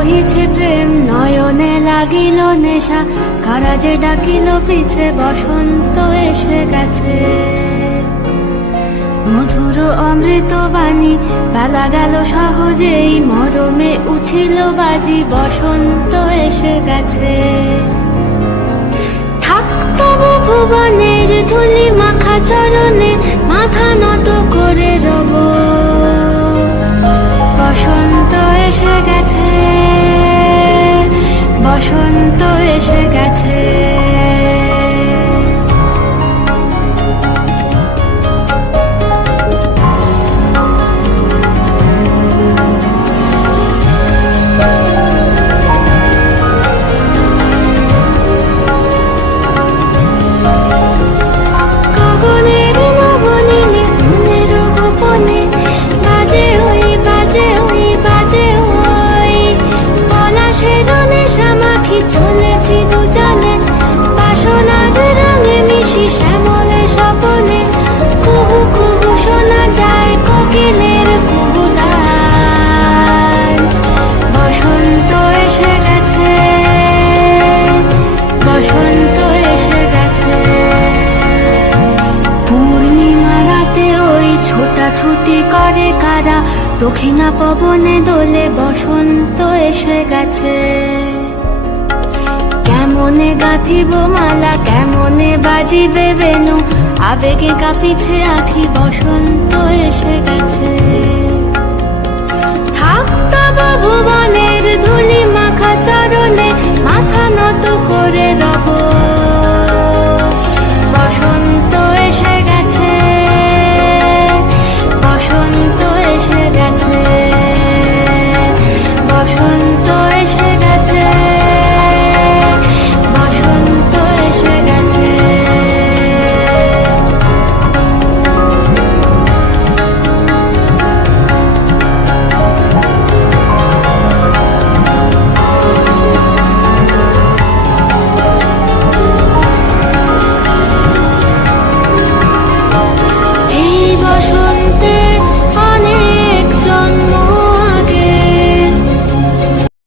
বহিছে প্রেম নয়নে লাগিল নেশা, কারা যে ডাকিল পিছে বসন্ত এসে গেছে। মধুর অমৃত বাণী বেলা গেল সহজেই, মরমে উঠিল বাজি বসন্ত এসে গেছে। থাক তবু ভুবনের ধুলি মাখা চরণে, মাথা নত করে রব। বসন্ত এসে গেছে, বসন্ত এসে গেছে। চলেছি দুজনে বাসনার রঙে মিশি শ্যামলে স্বপনে, কুহু কুহু শোনা যায় কোকিলের কুহুতান। বসন্ত এসে গেছে, বসন্ত এসে গেছে। পূর্ণিমা রাতে ওই ছোটাছুটি করে কারা, দক্ষিণা পবনে দোলে বসন্ত এসে গেছে। কেমনে গাঁথিব মালা, কেমনে বাজিবে বেনু, আবেগে কাঁপিছে আখি বসন্ত এসে গেছে। থাক তবু ভুবনের ধুলি মাখা চরণে, মাথা নত করে